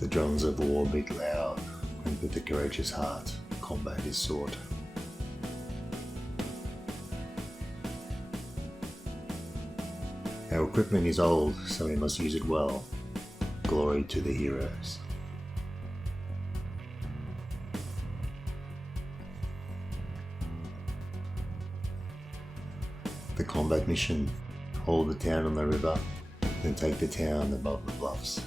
The drums of war beat loud, and with a courageous heart, combat is sought. Our equipment is old, so we must use it well. Glory to the heroes. The combat mission: hold the town on the river, then take the town above the bluffs.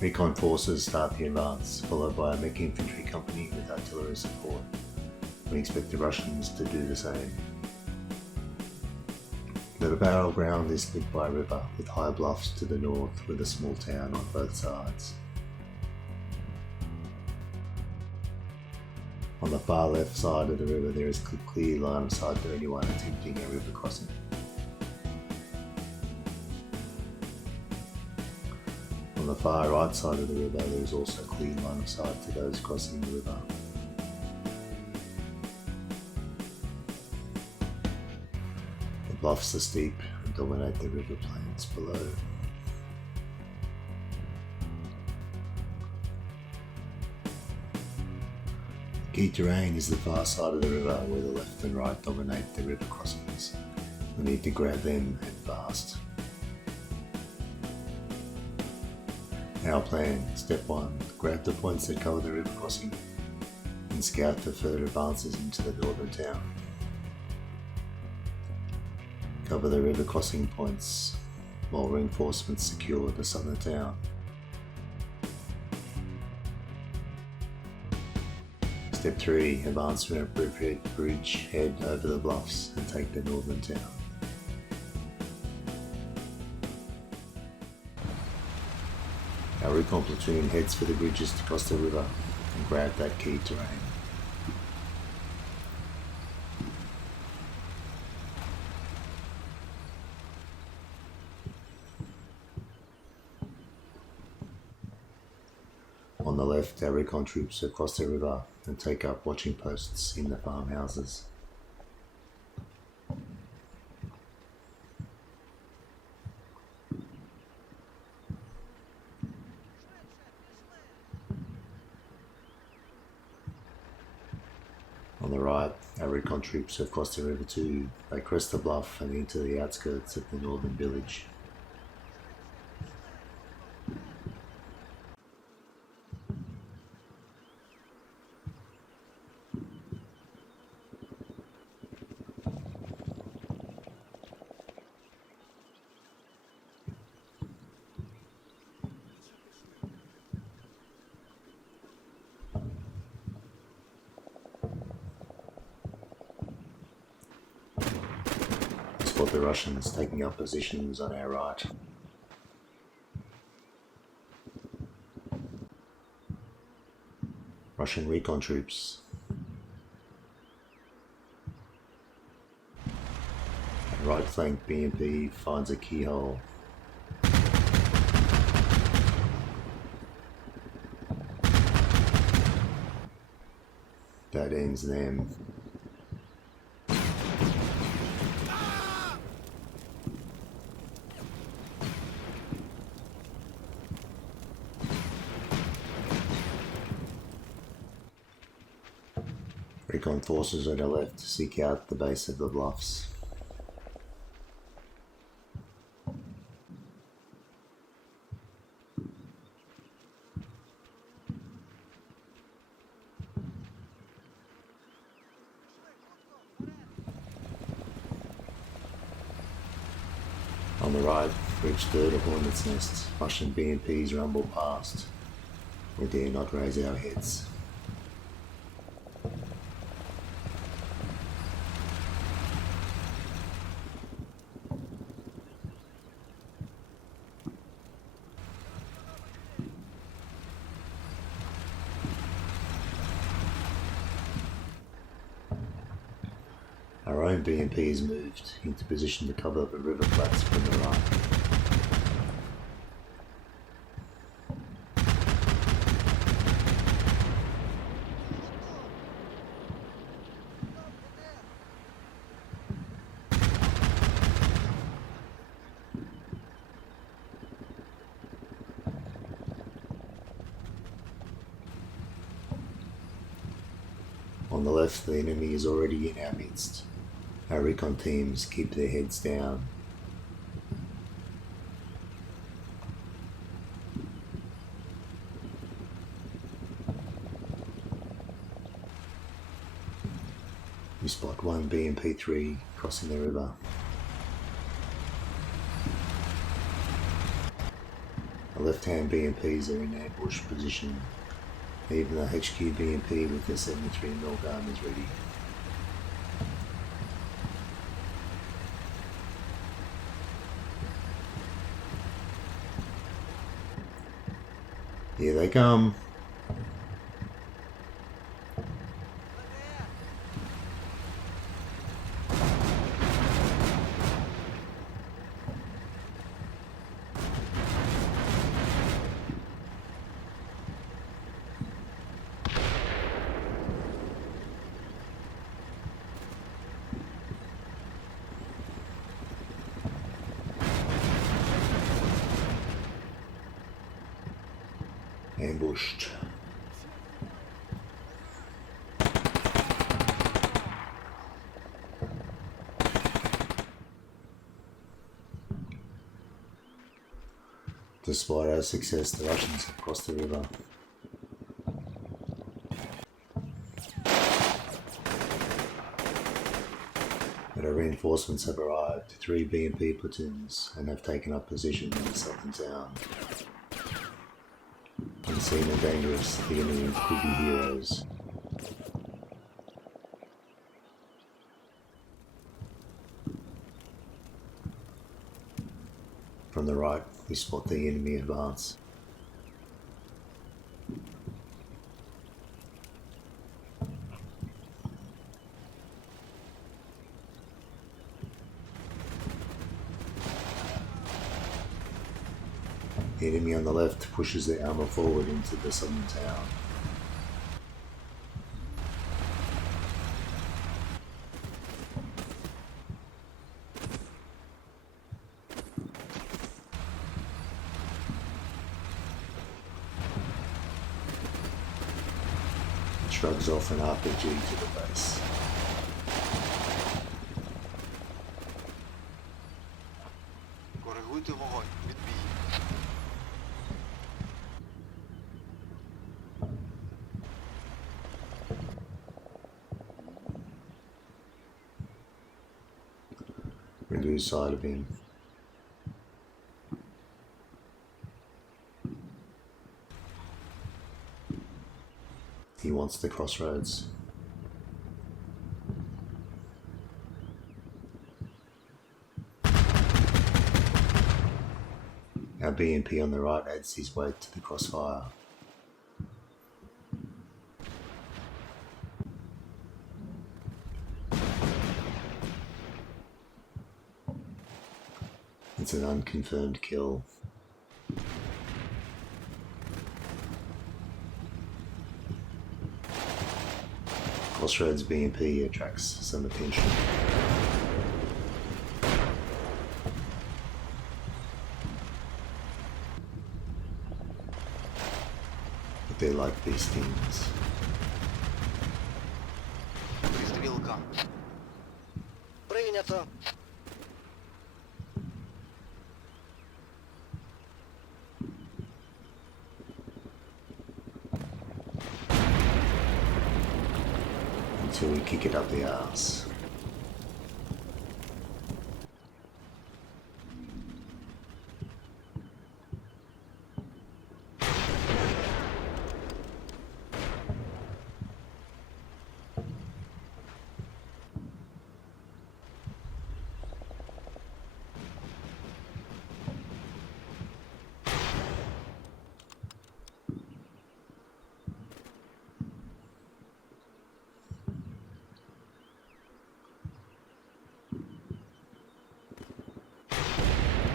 Recon forces start the advance, followed by a mech infantry company with artillery support. We expect the Russians to do the same. The battleground is split by a river, with high bluffs to the north with a small town on both sides. On the far left side of the river there is a clear line of sight to anyone attempting a river crossing. On the far right side of the river there is also a clear line of sight to those crossing the river. The bluffs are steep and dominate the river plains below. The key terrain is the far side of the river where the left and right dominate the river crossings. We need to grab them and fast. Our plan: Step 1. Grab the points that cover the river crossing and scout for further advances into the northern town. Cover the river crossing points while reinforcements secure the southern town. Step 3. Advance from an appropriate bridge, head over the bluffs and take the northern town. Our recon platoon heads for the bridges to cross the river and grab that key terrain. On the left, our recon troops across the river and take up watching posts in the farmhouses. On the right, our recon troops have crossed the river too. They crest the bluff and enter the outskirts of the northern village. Spot the Russians taking up positions on our right. Russian recon troops. Right flank BMP finds a keyhole. That ends them. Recon forces on the left seek out the base of the bluffs. On the right, reach third of Hornet's Nest. Russian BMPs rumble past. We dare not raise our heads. Our own BMP is moved into position to cover the river flats from the right. On the left, the enemy is already in our midst. Our recon teams keep their heads down. We spot one BMP-3 crossing the river. The left-hand BMPs are in ambush position. Even the HQ BMP with their 73mm gun is ready. Here they come. Ambushed. Despite our success, the Russians have crossed the river. But our reinforcements have arrived, 3 BMP platoons, and have taken up position in the southern town. Unseen and dangerous, the enemy could be heroes. From the right, we spot the enemy advance. The enemy on the left pushes their armour forward into the southern town. It shrugs off an RPG to the base. Коригуйте вогонь. Відбій. We lose sight of him. He wants the crossroads. Our BMP on the right adds his weight to the crossfire. It's an unconfirmed kill. Crossroads BMP attracts some attention. But they're like these things. Стрілка. Прийнято. Until we kick it up the arse.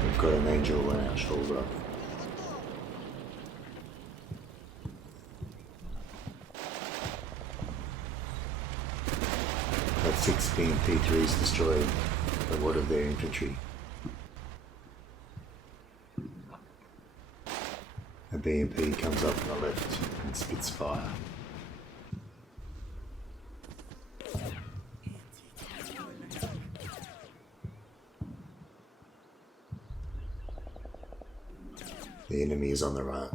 We've got an angel on our shoulder. That's 6 BMP-3s destroyed, but what of their infantry? A BMP comes up on the left and spits fire. The enemy is on the right.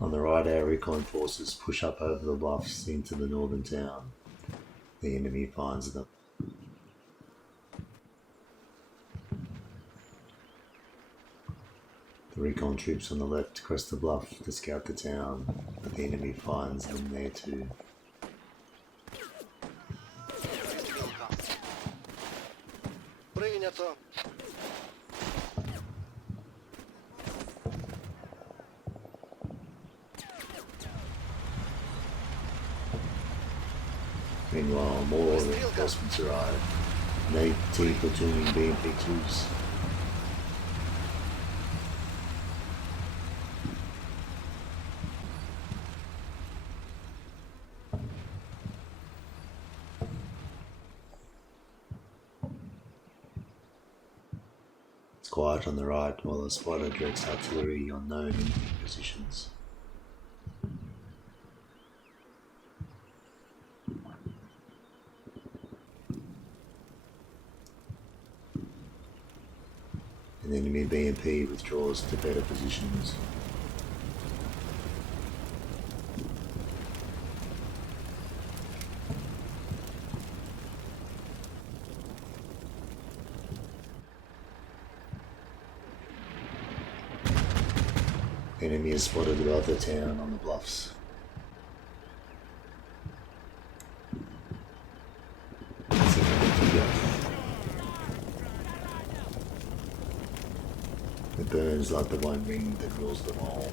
On the right, our recon forces push up over the bluffs into the northern town. The enemy finds them. The recon troops on the left crest the bluff to scout the town, but the enemy finds them there too. Стрелка. Прийнято. Meanwhile, more reinforcements arrive. An AT platooning BMP-2s. It's quiet on the right while the spotter directs artillery on known enemy positions. An enemy BMP withdraws to better positions. Enemy is spotted above the town on the bluffs. It's an empty gun. It burns like the one ring that rules them all.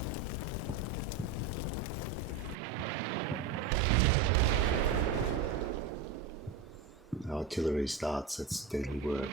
Artillery starts its deadly work.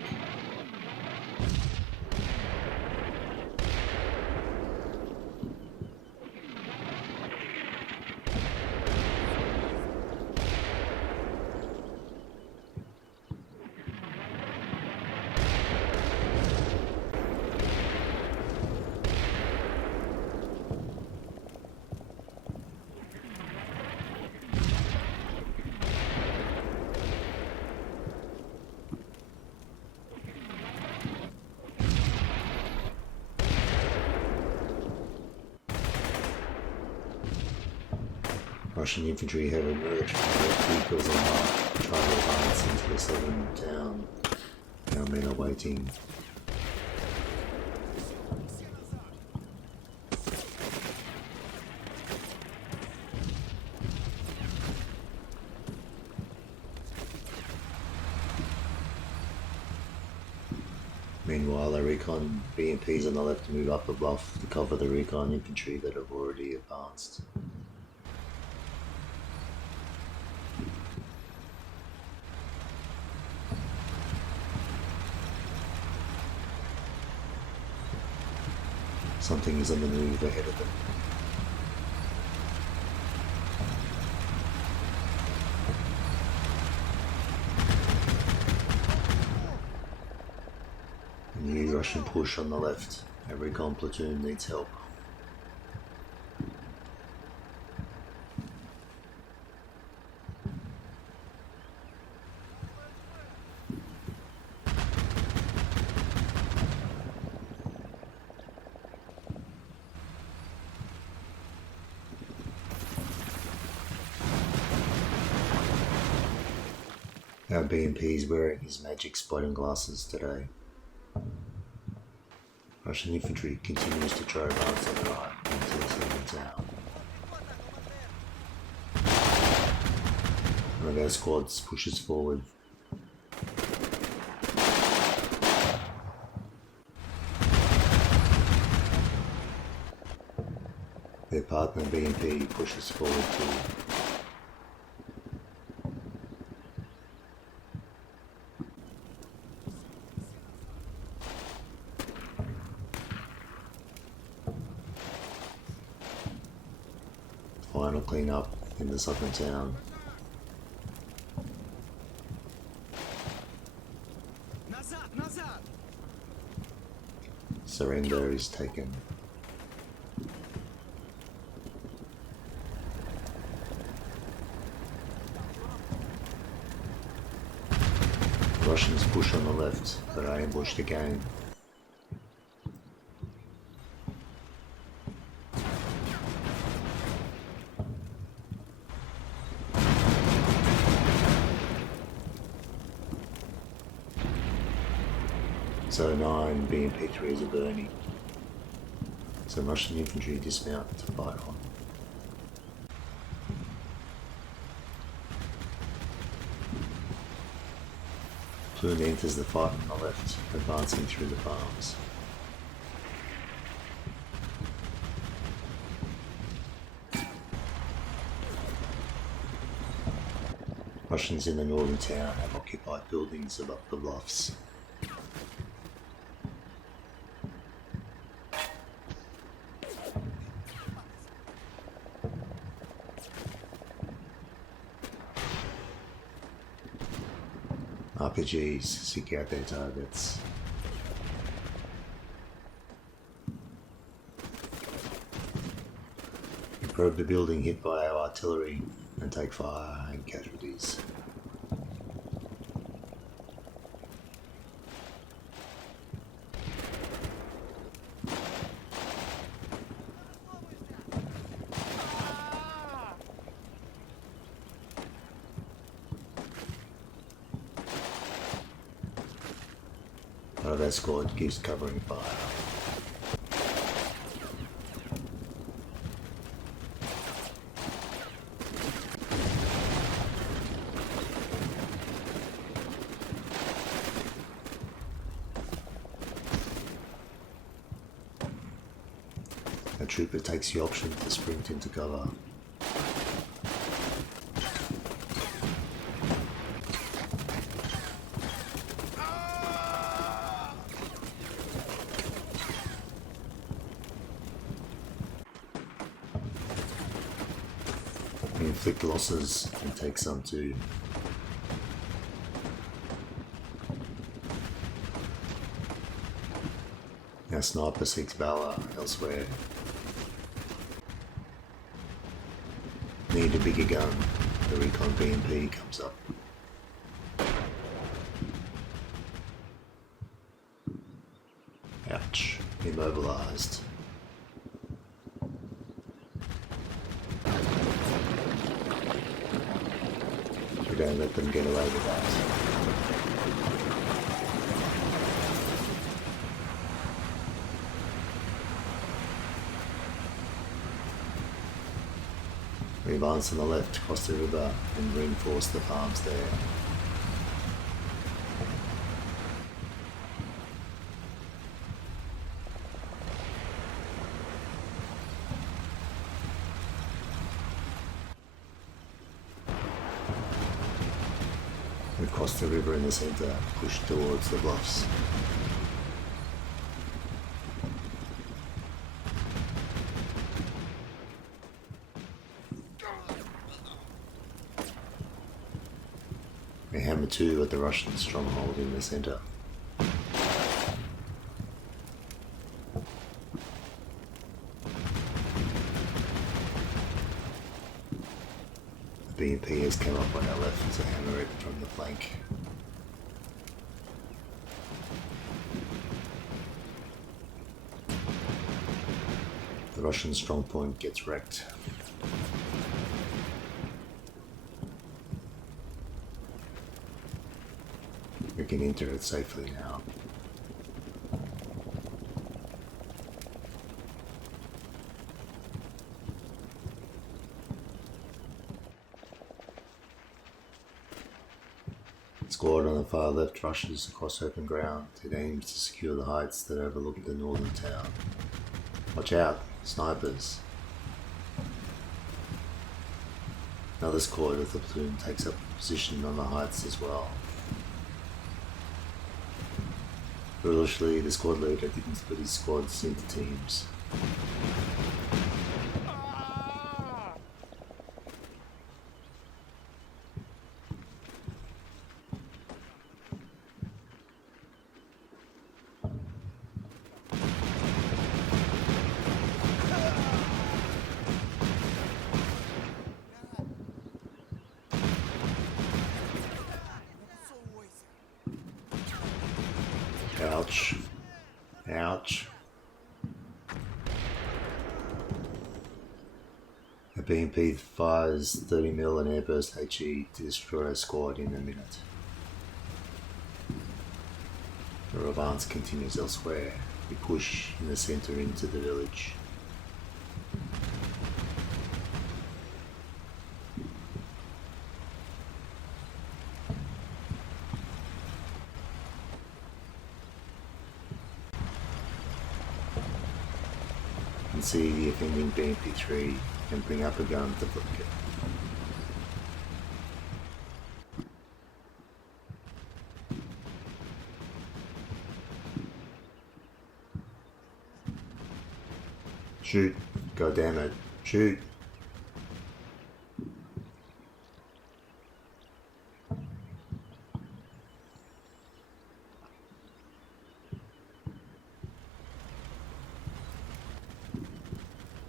Russian infantry have emerged from their vehicles on march, trying to advance into the southern town. Our men are waiting. Meanwhile, our recon BMPs on the left move up the bluff to cover the recon infantry that have already advanced. Something is on the move ahead of them. A new Russian push on the left. A recon platoon needs help. Our BMP is wearing his magic spotting glasses today. Russian infantry continues to try advance on the right into the southern town. One of our squads pushes forward. Their partner BMP pushes forward too. Final cleanup in the southern town. Surrender is taken. Russians push on the left, but are ambushed again. So 9 BMP3s are burning. So Russian infantry dismount to fight on. Platoon enters the fight on the left, advancing through the farms. Russians in the northern town have occupied buildings above the bluffs. RPGs seek out their targets. We probe the building hit by our artillery and take fire and casualties. One of our squad keeps covering fire. A trooper takes the option to sprint into cover. We inflict losses and take some too. Our sniper seeks valor elsewhere. Need a bigger gun. The recon BMP comes up. Ouch. Immobilized. We don't let them get away with that. We advance on the left, cross the river and reinforce the farms there. We cross the river in the centre, push towards the bluffs. We hammer 2 at the Russian stronghold in the centre. The BMP has come up on our left to hammer it from the flank. The Russian strongpoint gets wrecked. We can enter it safely now. Squad on the far left rushes across open ground. It aims to secure the heights that overlook the northern town. Watch out, snipers. Another squad of the platoon takes up a position on the heights as well. Foolishly, the squad leader didn't split his squads into teams. Ouch. Ouch. A BMP fires 30mm and airburst HE to destroy a squad in a minute. The advance continues elsewhere. We push in the centre into the village. And see the offending BMP3 and bring up a gun to block it. Shoot. God damn it. Shoot.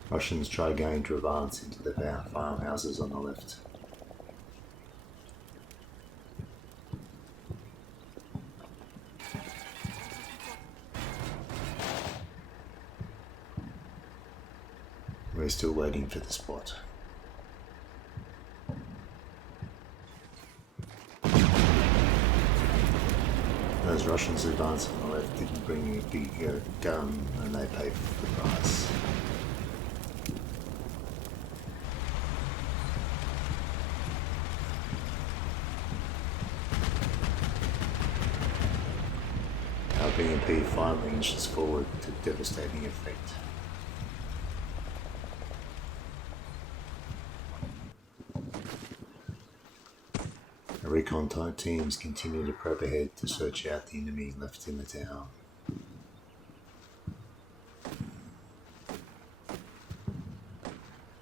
Russians try again to advance into the farmhouses on the left. We're still waiting for the spot. Those Russians advancing on the left didn't bring a big gun and they paid the price. Our BMP finally inches forward to devastating effect. Our recon teams continue to prep ahead to search out the enemy left in the town.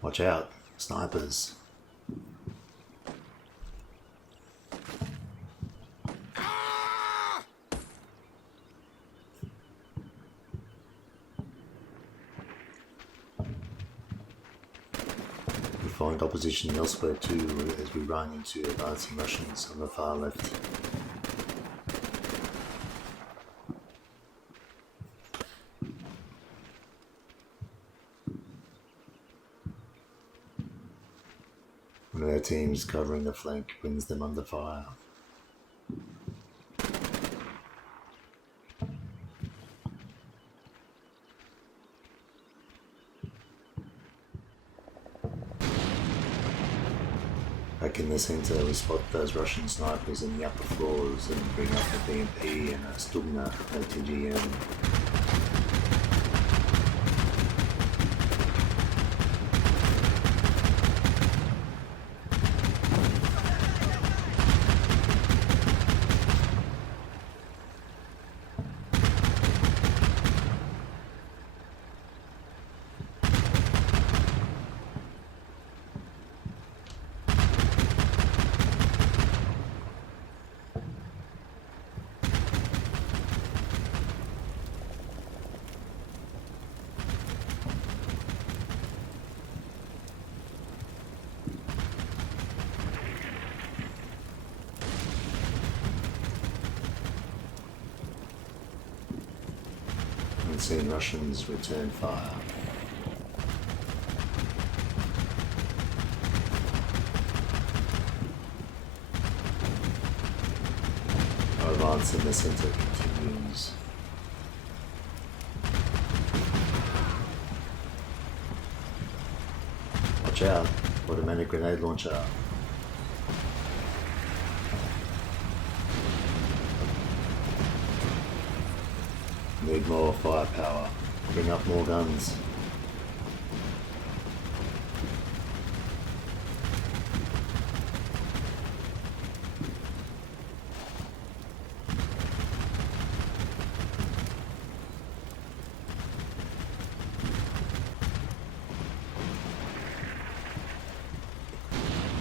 Watch out, snipers. We find opposition elsewhere too as we run into advancing Russians on the far left. One of their teams covering the flank brings them under fire. Back in the centre, we spot those Russian snipers in the upper floors and bring up a BMP and a Stugna TGM. Seen Russians return fire. Our advance in the centre continues. Watch out, automatic grenade launcher. Need more firepower. Bring up more guns.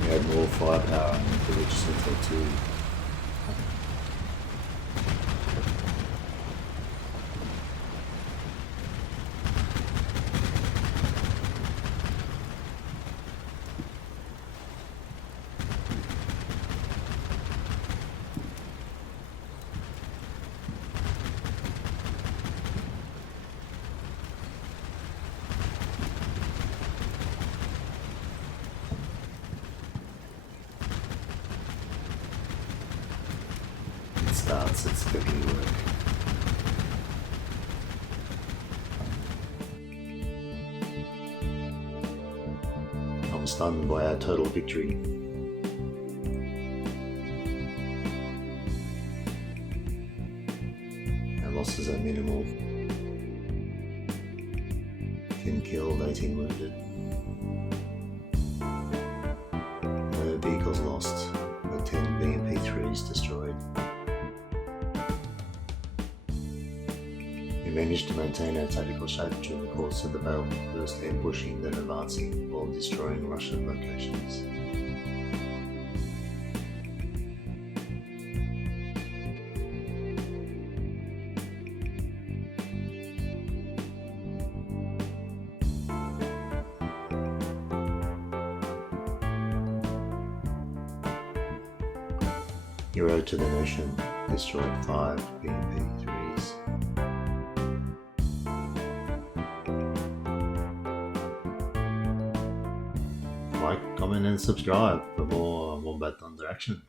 We have more firepower in the village centre too. starts its deputy work. I'm stunned by our total victory. Our losses are minimal. 10 killed, 18 wounded. No vehicles lost, but 10 BMP3s destroyed. We managed to maintain our tactical shape during the course of the battle, first ambushing, then advancing, while destroying Russian locations. Hero to the nation, destroyed 5 BMP3s. Like, comment and subscribe for more Wombat Thunder action.